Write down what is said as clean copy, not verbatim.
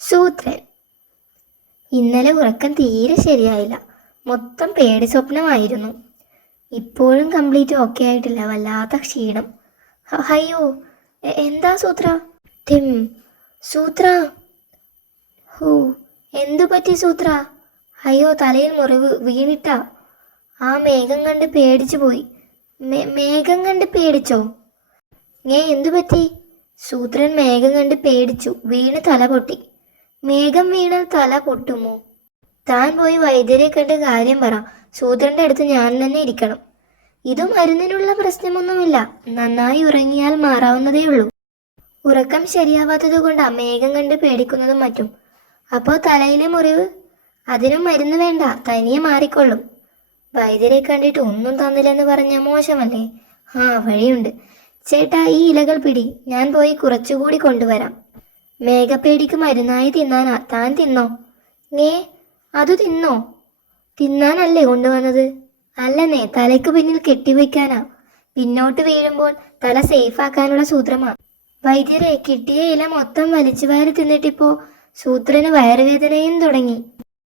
സൂത്രൻ. ഇന്നലെ ഉറക്കം തീരെ ശരിയായില്ല. മൊത്തം പേടി സ്വപ്നമായിരുന്നു. ഇപ്പോഴും കംപ്ലീറ്റ് ഓക്കെ ആയിട്ടില്ല. വല്ലാത്ത ക്ഷീണം. അയ്യോ, എന്താ സൂത്ര? ടിം. സൂത്ര. ഹൂ, എന്തു പറ്റി സൂത്ര? അയ്യോ, തലയിൽ മുറിവ് വീണിട്ടാ. ആ മേഘം കണ്ട് പേടിച്ചു പോയി. മേഘം കണ്ട് പേടിച്ചോ? എന്തു പറ്റി? സൂത്രൻ മേഘം കണ്ട് പേടിച്ചു. വീണ് തല പൊട്ടി. മേഘം വീണാൽ തല പൊട്ടുമോ? താൻ പോയി വൈദ്യരെ കണ്ട് കാര്യം പറ. സൂത്രന്റെ അടുത്ത് ഞാൻ തന്നെ ഇരിക്കണം. ഇത് മരുന്നിനുള്ള പ്രശ്നമൊന്നുമില്ല. നന്നായി ഉറങ്ങിയാൽ മാറാവുന്നതേ ഉള്ളൂ. ഉറക്കം ശരിയാവാത്തത് കൊണ്ടാ മേഘം കണ്ട് പേടിക്കുന്നതും മറ്റും. അപ്പോൾ തലയിലെ മുറിവ്? അതിനും മരുന്ന് വേണ്ട, തനിയെ മാറിക്കൊള്ളും. വൈദ്യരെ കണ്ടിട്ട് ഒന്നും തന്നില്ലെന്ന് പറഞ്ഞാൽ മോശമല്ലേ? വഴിയുണ്ട്. ചേട്ടാ, ഈ ഇലകൾ പിടി, ഞാൻ പോയി കുറച്ചുകൂടി കൊണ്ടുവരാം. മേഘപ്പേടിക്ക് മരുന്നായി തിന്നാനാ. താൻ തിന്നോ? അത് തിന്നോ? തിന്നാനല്ലേ കൊണ്ടുവന്നത്? അല്ലെന്നേ, തലയ്ക്ക് പിന്നിൽ കെട്ടിവെക്കാനാ. പിന്നോട്ട് വീഴുമ്പോൾ തല സേഫ് ആക്കാനുള്ള സൂത്രമാ. വൈദ്യരെ, കിട്ടിയ ഇല മൊത്തം വലിച്ചു വാരി തിന്നിട്ടിപ്പോ സൂത്രന് വയറുവേദനയും തുടങ്ങി.